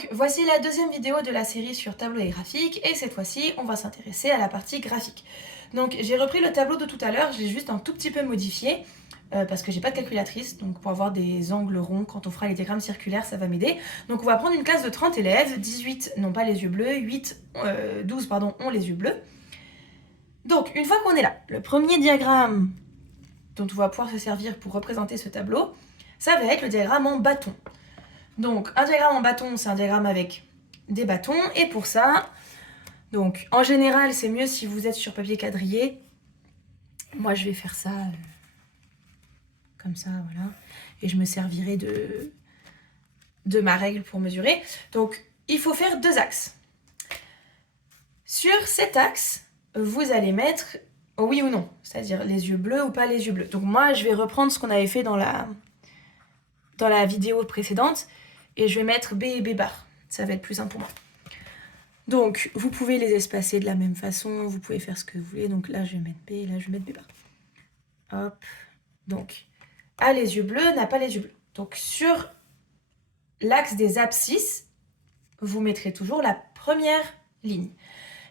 Donc, voici la deuxième vidéo de la série sur tableau et graphique, et cette fois-ci, on va s'intéresser à la partie graphique. Donc, j'ai repris le tableau de tout à l'heure, je l'ai juste un tout petit peu modifié, parce que j'ai pas de calculatrice, donc pour avoir des angles ronds, quand on fera les diagrammes circulaires, ça va m'aider. Donc, on va prendre une classe de 30 élèves, 18 n'ont pas les yeux bleus, 12 ont les yeux bleus. Donc, une fois qu'on est là, le premier diagramme dont on va pouvoir se servir pour représenter ce tableau, ça va être le diagramme en bâton. Donc, un diagramme en bâton, c'est un diagramme avec des bâtons. Et pour ça, donc, en général, c'est mieux si vous êtes sur papier quadrillé. Moi, je vais faire ça comme ça, voilà. Et je me servirai de ma règle pour mesurer. Donc, il faut faire deux axes. Sur cet axe, vous allez mettre oui ou non, c'est-à-dire les yeux bleus ou pas les yeux bleus. Donc, moi, je vais reprendre ce qu'on avait fait dans la vidéo précédente. Et je vais mettre B et B bar. Ça va être plus simple pour moi. Donc, vous pouvez les espacer de la même façon. Vous pouvez faire ce que vous voulez. Donc là, je vais mettre B et là, je vais mettre B bar. Hop. Donc, A les yeux bleus, n'a pas les yeux bleus. Donc, sur l'axe des abscisses, vous mettrez toujours la première ligne.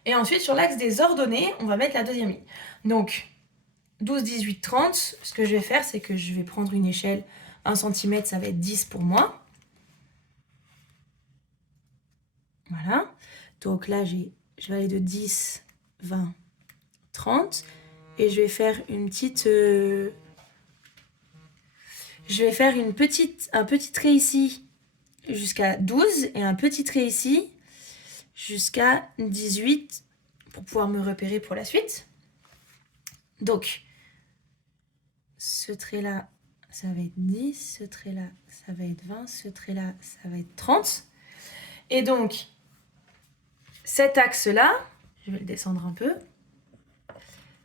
Et ensuite, sur l'axe des ordonnées, on va mettre la deuxième ligne. Donc, 12, 18, 30. Ce que je vais faire, c'est que je vais prendre une échelle. 1 cm, ça va être 10 pour moi. Voilà. Donc là, je vais aller de 10, 20, 30. Et je vais faire une petite... je vais faire un petit trait ici jusqu'à 12 et un petit trait ici jusqu'à 18 pour pouvoir me repérer pour la suite. Donc, ce trait-là, ça va être 10. Ce trait-là, ça va être 20. Ce trait-là, ça va être 30. Et donc... cet axe-là, je vais le descendre un peu.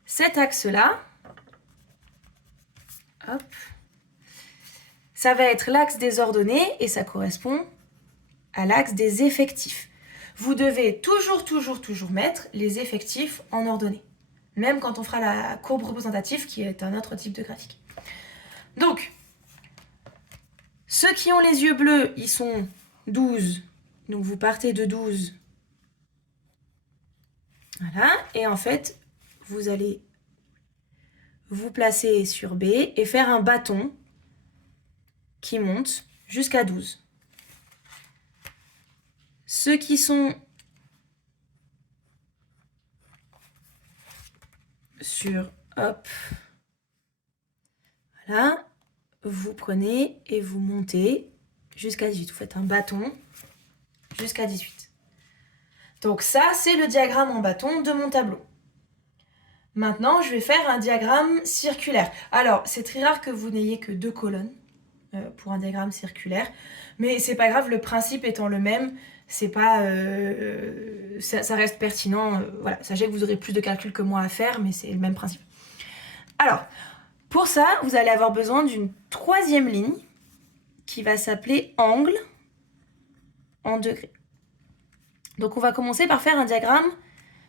Cet axe-là, hop, ça va être l'axe des ordonnées et ça correspond à l'axe des effectifs. Vous devez toujours mettre les effectifs en ordonnée, même quand on fera la courbe représentative qui est un autre type de graphique. Donc, ceux qui ont les yeux bleus, ils sont 12. Donc vous partez de 12. Voilà, et en fait, vous allez vous placer sur B et faire un bâton qui monte jusqu'à 12. Ceux qui sont sur hop, voilà, vous prenez et vous montez jusqu'à 18. Vous faites un bâton jusqu'à 18. Donc ça, c'est le diagramme en bâton de mon tableau. Maintenant, je vais faire un diagramme circulaire. Alors, c'est très rare que vous n'ayez que 2 colonnes pour un diagramme circulaire, mais c'est pas grave, le principe étant le même, c'est pas, ça reste pertinent. Voilà, sachez que vous aurez plus de calculs que moi à faire, mais c'est le même principe. Alors, pour ça, vous allez avoir besoin d'une troisième ligne qui va s'appeler angle en degrés. Donc on va commencer par faire un diagramme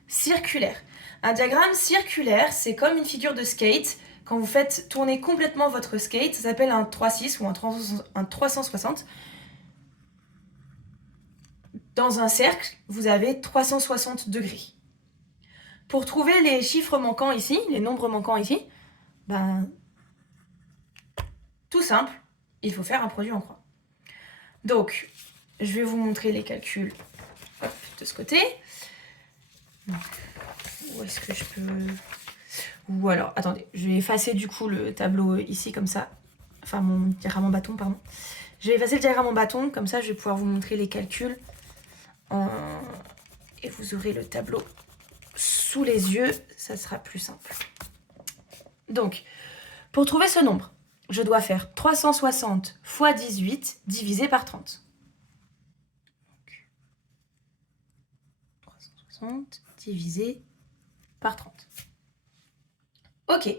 circulaire. Un diagramme circulaire, c'est comme une figure de skate. Quand vous faites tourner complètement votre skate, ça s'appelle un 360 ou un 360. Dans un cercle, vous avez 360 degrés. Pour trouver les chiffres manquants ici, les nombres manquants ici, tout simple, il faut faire un produit en croix. Donc, je vais vous montrer les calculs de ce côté. Où est-ce que je peux... Ou alors, attendez, je vais effacer du coup le tableau ici comme ça. Enfin, mon diagramme en bâton, pardon. Je vais effacer le diagramme en bâton, comme ça je vais pouvoir vous montrer les calculs. Et vous aurez le tableau sous les yeux, ça sera plus simple. Donc, pour trouver ce nombre, je dois faire 360 fois 18 divisé par 30. Donc, 360 divisé par 30. Ok,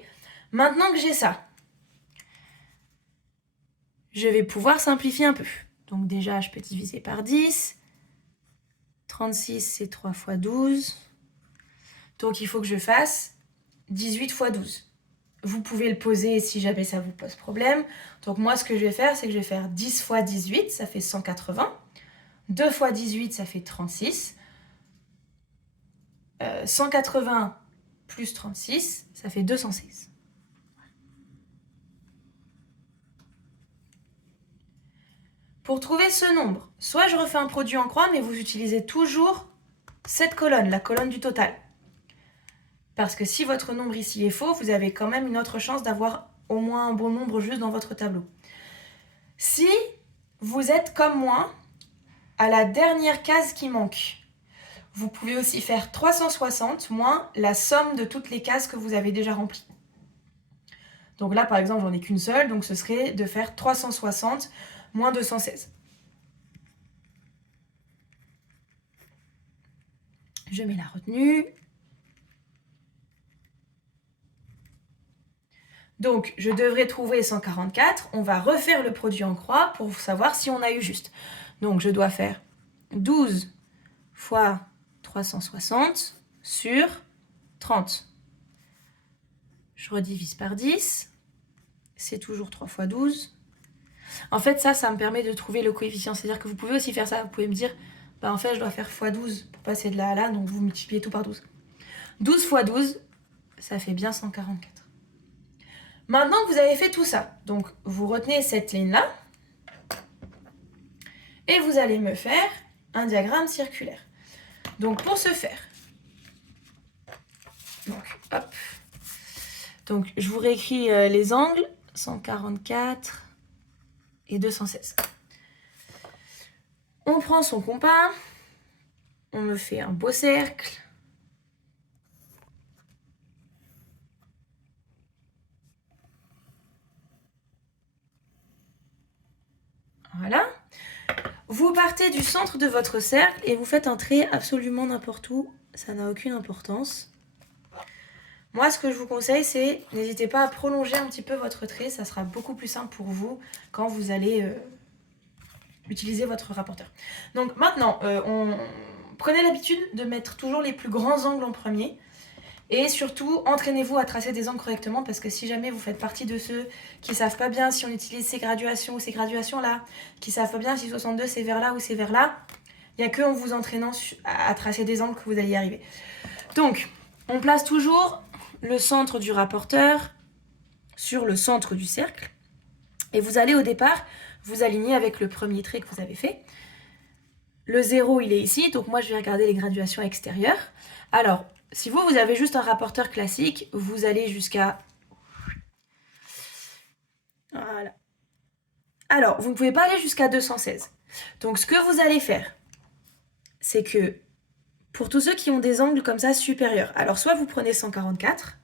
maintenant que j'ai ça, je vais pouvoir simplifier un peu. Donc déjà, je peux diviser par 10. 36, c'est 3 fois 12. Donc il faut que je fasse 18 fois 12. Vous pouvez le poser si jamais ça vous pose problème. Donc moi, ce que je vais faire, c'est que je vais faire 10 fois 18, ça fait 180. 2 fois 18, ça fait 36. 180 plus 36, ça fait 216. Pour trouver ce nombre, soit je refais un produit en croix, mais vous utilisez toujours cette colonne, la colonne du total. Parce que si votre nombre ici est faux, vous avez quand même une autre chance d'avoir au moins un bon nombre juste dans votre tableau. Si vous êtes comme moi, à la dernière case qui manque, vous pouvez aussi faire 360 moins la somme de toutes les cases que vous avez déjà remplies. Donc là, par exemple, j'en ai qu'une seule, donc ce serait de faire 360 moins 216. Je mets la retenue. Donc, je devrais trouver 144. On va refaire le produit en croix pour savoir si on a eu juste. Donc, je dois faire 12 fois 360 sur 30. Je redivise par 10. C'est toujours 3 fois 12. En fait, ça me permet de trouver le coefficient. C'est-à-dire que vous pouvez aussi faire ça. Vous pouvez me dire, bah en fait, je dois faire x 12 pour passer de là à là. Donc, vous multipliez tout par 12. 12 fois 12, ça fait bien 144. Maintenant que vous avez fait tout ça, donc vous retenez cette ligne-là et vous allez me faire un diagramme circulaire. Donc pour ce faire, hop. Donc je vous réécris les angles, 144 et 216. On prend son compas, on me fait un beau cercle. Voilà. Vous partez du centre de votre cercle et vous faites un trait absolument n'importe où. Ça n'a aucune importance. Moi, ce que je vous conseille, c'est n'hésitez pas à prolonger un petit peu votre trait. Ça sera beaucoup plus simple pour vous quand vous allez utiliser votre rapporteur. Donc maintenant, prenez l'habitude de mettre toujours les plus grands angles en premier. Et surtout, entraînez-vous à tracer des angles correctement parce que si jamais vous faites partie de ceux qui ne savent pas bien si on utilise ces graduations ou ces graduations-là, qui ne savent pas bien si 62 c'est vers là ou c'est vers là, il n'y a qu'en vous entraînant à tracer des angles que vous allez y arriver. Donc, on place toujours le centre du rapporteur sur le centre du cercle. Et vous allez au départ vous aligner avec le premier trait que vous avez fait. Le 0, il est ici, donc moi je vais regarder les graduations extérieures. Alors, si vous avez juste un rapporteur classique, vous allez jusqu'à... Voilà. Alors, vous ne pouvez pas aller jusqu'à 216. Donc, ce que vous allez faire, c'est que pour tous ceux qui ont des angles comme ça supérieurs, alors soit vous prenez 144,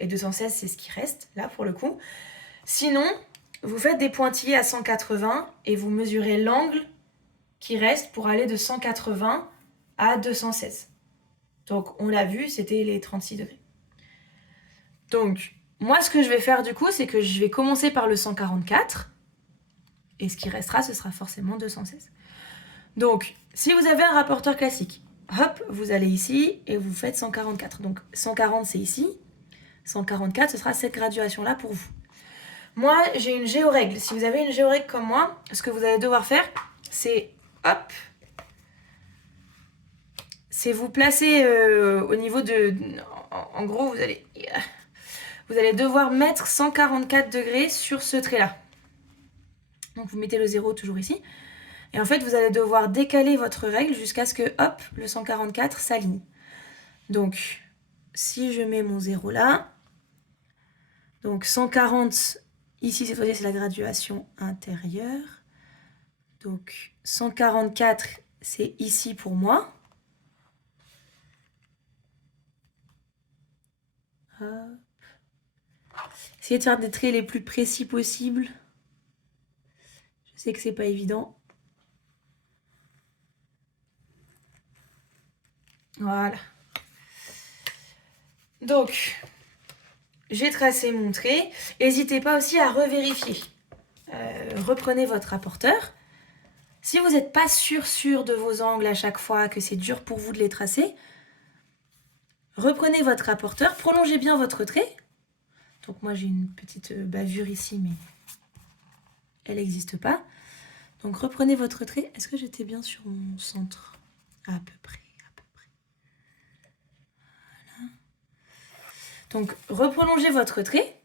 et 216 c'est ce qui reste, là pour le coup. Sinon, vous faites des pointillés à 180 et vous mesurez l'angle qui reste pour aller de 180 à 216. Donc, on l'a vu, c'était les 36 degrés. Donc, moi, ce que je vais faire du coup, c'est que je vais commencer par le 144. Et ce qui restera, ce sera forcément 216. Donc, si vous avez un rapporteur classique, hop, vous allez ici et vous faites 144. Donc, 140, c'est ici. 144, ce sera cette graduation-là pour vous. Moi, j'ai une géorègle. Si vous avez une géorègle comme moi, ce que vous allez devoir faire, c'est, hop, c'est vous placer au niveau de... En gros, vous allez devoir mettre 144 degrés sur ce trait-là. Donc vous mettez le 0 toujours ici. Et en fait, vous allez devoir décaler votre règle jusqu'à ce que, hop, le 144 s'aligne. Donc, si je mets mon 0 là, donc 140, ici, cette fois-ci, c'est la graduation intérieure. Donc, 144, c'est ici pour moi. Hop. Essayez de faire des traits les plus précis possibles. Je sais que c'est pas évident. Voilà. Donc, j'ai tracé mon trait. N'hésitez pas aussi à revérifier. Reprenez votre rapporteur. Si vous n'êtes pas sûr de vos angles à chaque fois, que c'est dur pour vous de les tracer, reprenez votre rapporteur, prolongez bien votre trait. Donc moi j'ai une petite bavure ici, mais elle n'existe pas. Donc reprenez votre trait. Est-ce que j'étais bien sur mon centre? À peu près. Voilà. Donc reprolongez votre trait.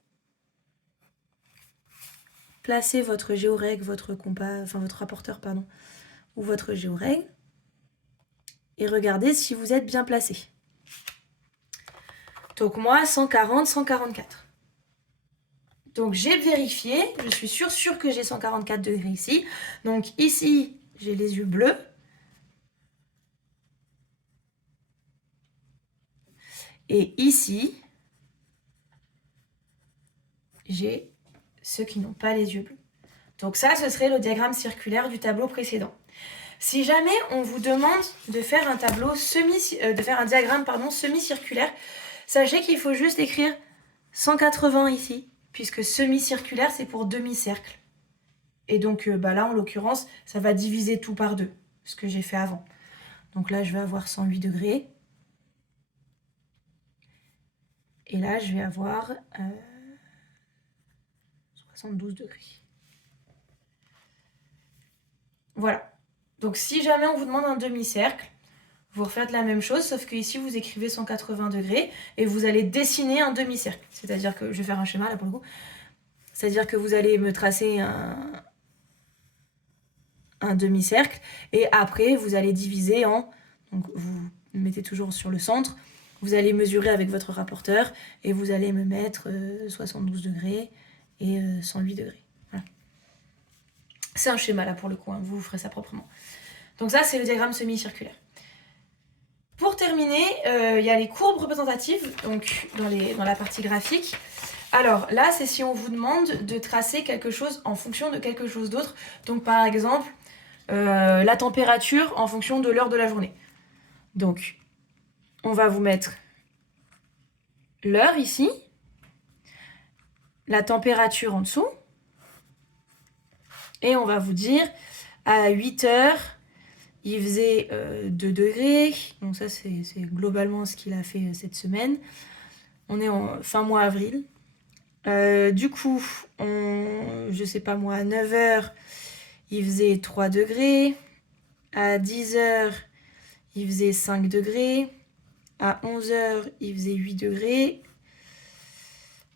Placez votre géorègle, votre compas, enfin votre rapporteur, pardon, ou votre géorègle. Et regardez si vous êtes bien placé. Donc moi, 140, 144. Donc j'ai vérifié, je suis sûre que j'ai 144 degrés ici. Donc ici, j'ai les yeux bleus. Et ici, j'ai ceux qui n'ont pas les yeux bleus. Donc ça, ce serait le diagramme circulaire du tableau précédent. Si jamais on vous demande de faire un diagramme semi-circulaire, sachez qu'il faut juste écrire 180 ici, puisque semi-circulaire, c'est pour demi-cercle. Et donc là, en l'occurrence, ça va diviser tout par 2, ce que j'ai fait avant. Donc là, je vais avoir 108 degrés. Et là, je vais avoir 72 degrés. Voilà. Donc si jamais on vous demande un demi-cercle, vous refaites la même chose, sauf que ici vous écrivez 180 degrés et vous allez dessiner un demi-cercle. C'est-à-dire que, je vais faire un schéma là pour le coup, c'est-à-dire que vous allez me tracer un demi-cercle et après vous allez diviser en, donc vous mettez toujours sur le centre, vous allez mesurer avec votre rapporteur et vous allez me mettre 72 degrés et 108 degrés. Voilà. C'est un schéma là pour le coup, hein, vous ferez ça proprement. Donc ça c'est le diagramme semi-circulaire. Pour terminer, il y a les courbes représentatives, donc dans la partie graphique. Alors là, c'est si on vous demande de tracer quelque chose en fonction de quelque chose d'autre. Donc par exemple, la température en fonction de l'heure de la journée. Donc, on va vous mettre l'heure ici, la température en dessous, et on va vous dire à 8 heures, il faisait 2 degrés. Donc ça, c'est globalement ce qu'il a fait cette semaine. On est en fin mois avril. Du coup, je sais pas moi, à 9 heures, il faisait 3 degrés. À 10 heures, il faisait 5 degrés. À 11 heures, il faisait 8 degrés.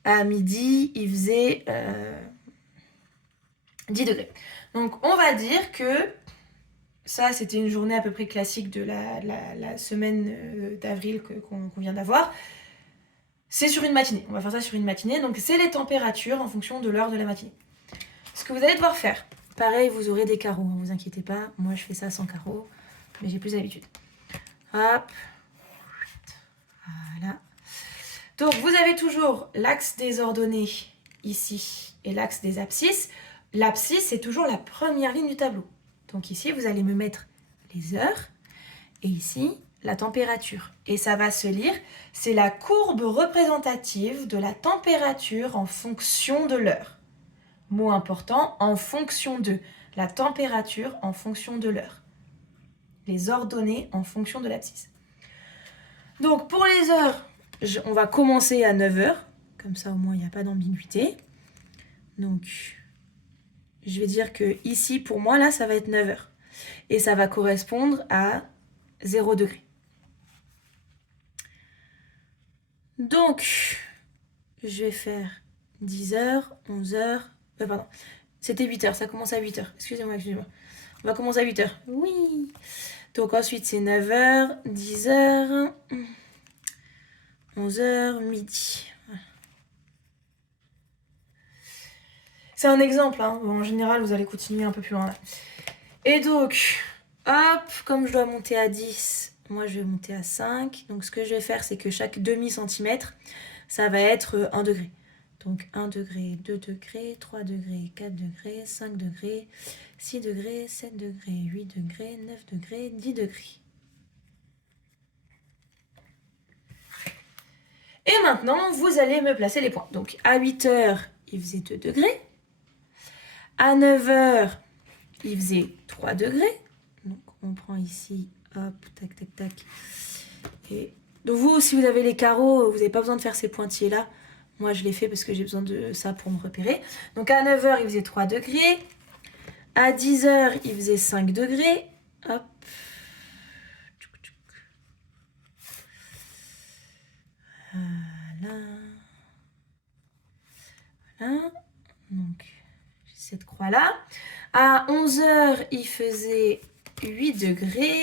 À midi, il faisait 10 degrés. Donc, on va dire que ça, c'était une journée à peu près classique de la semaine d'avril qu'on vient d'avoir. C'est sur une matinée. On va faire ça sur une matinée. Donc, c'est les températures en fonction de l'heure de la matinée. Ce que vous allez devoir faire, pareil, vous aurez des carreaux. Ne vous inquiétez pas. Moi, je fais ça sans carreaux. Mais j'ai plus d'habitude. Hop. Voilà. Donc, vous avez toujours l'axe des ordonnées ici et l'axe des abscisses. L'abscisse, c'est toujours la première ligne du tableau. Donc ici, vous allez me mettre les heures et ici, la température. Et ça va se lire, c'est la courbe représentative de la température en fonction de l'heure. Mot important, en fonction de. La température en fonction de l'heure. Les ordonnées en fonction de l'abscisse. Donc pour les heures, on va commencer à 9 heures. Comme ça, au moins, il n'y a pas d'ambiguïté. Donc, je vais dire que ici, pour moi, là, ça va être 9 heures. Et ça va correspondre à 0 degré. Donc, je vais faire 10 heures, 11 heures... pardon, c'était 8 heures, ça commence à 8 heures. Excusez-moi. On va commencer à 8 heures. Oui. Donc ensuite, c'est 9 heures, 10 heures, 11 heures, midi. Voilà. C'est un exemple, hein. En général, vous allez continuer un peu plus loin là. Et donc, hop, comme je dois monter à 10, moi je vais monter à 5. Donc ce que je vais faire, c'est que chaque demi-centimètre, ça va être 1 degré. Donc 1 degré, 2 degrés, 3 degrés, 4 degrés, 5 degrés, 6 degrés, 7 degrés, 8 degrés, 9 degrés, 10 degrés. Et maintenant, vous allez me placer les points. Donc à 8 heures, il faisait 2 degrés. À 9 heures, il faisait 3 degrés. Donc on prend ici, hop, tac, tac, tac. Et donc vous, si vous avez les carreaux, vous n'avez pas besoin de faire ces pointillés-là. Moi, je l'ai fait parce que j'ai besoin de ça pour me repérer. Donc à 9 heures, il faisait 3 degrés. À 10h, il faisait 5 degrés. Hop. Voilà. Voilà. Donc, j'ai cette croix-là. À 11h, il faisait 8 degrés.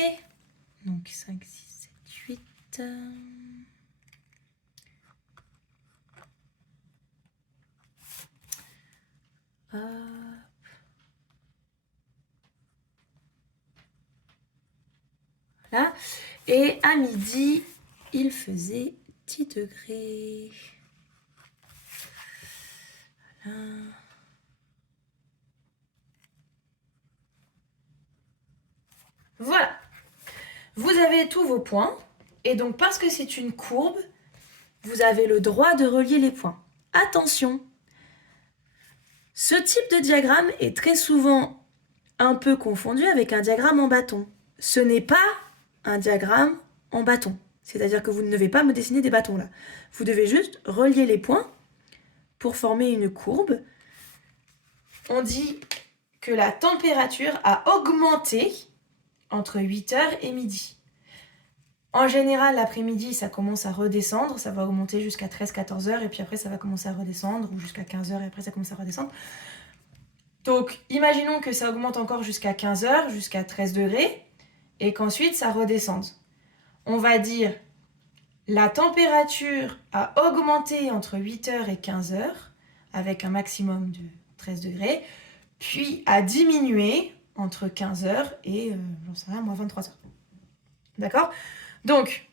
Donc, 5, 6, 7, 8. Hop. Voilà. Et à midi, il faisait 10 degrés. Voilà. Voilà. Vous avez tous vos points. Et donc, parce que c'est une courbe, vous avez le droit de relier les points. Attention, ce type de diagramme est très souvent un peu confondu avec un diagramme en bâton. Ce n'est pas un diagramme en bâton. C'est-à-dire que vous ne devez pas me dessiner des bâtons là. Vous devez juste relier les points pour former une courbe. On dit que la température a augmenté entre 8h et midi. En général, l'après-midi, ça commence à redescendre, ça va augmenter jusqu'à 13-14 heures, et puis après, ça va commencer à redescendre, ou jusqu'à 15 heures, et après, ça commence à redescendre. Donc, imaginons que ça augmente encore jusqu'à 15 heures, jusqu'à 13 degrés, et qu'ensuite, ça redescende. On va dire, la température a augmenté entre 8 heures et 15 heures, avec un maximum de 13 degrés, puis a diminué entre 15 heures et, j'en sais rien, moins 23 heures. D'accord ? Donc,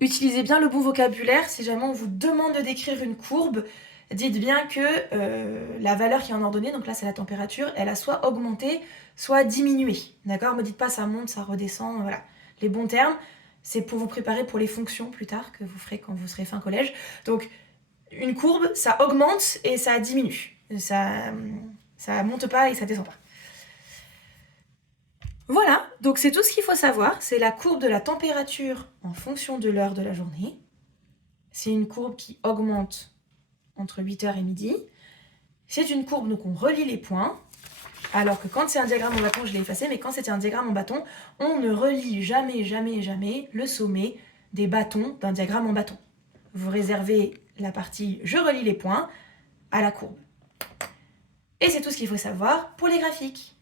utilisez bien le bon vocabulaire. Si jamais on vous demande de décrire une courbe, dites bien que la valeur qui est en ordonnée, donc là c'est la température, elle a soit augmenté, soit diminué. D'accord ? Ne me dites pas ça monte, ça redescend, voilà. Les bons termes, c'est pour vous préparer pour les fonctions plus tard que vous ferez quand vous serez fin collège. Donc, une courbe, ça augmente et ça diminue. Ça monte pas et ça descend pas. Voilà, donc c'est tout ce qu'il faut savoir. C'est la courbe de la température en fonction de l'heure de la journée. C'est une courbe qui augmente entre 8h et midi. C'est une courbe, donc on relie les points. Alors que quand c'est un diagramme en bâton, je l'ai effacé, mais quand c'était un diagramme en bâton, on ne relie jamais, jamais, jamais le sommet des bâtons d'un diagramme en bâton. Vous réservez la partie « je relie les points » à la courbe. Et c'est tout ce qu'il faut savoir pour les graphiques.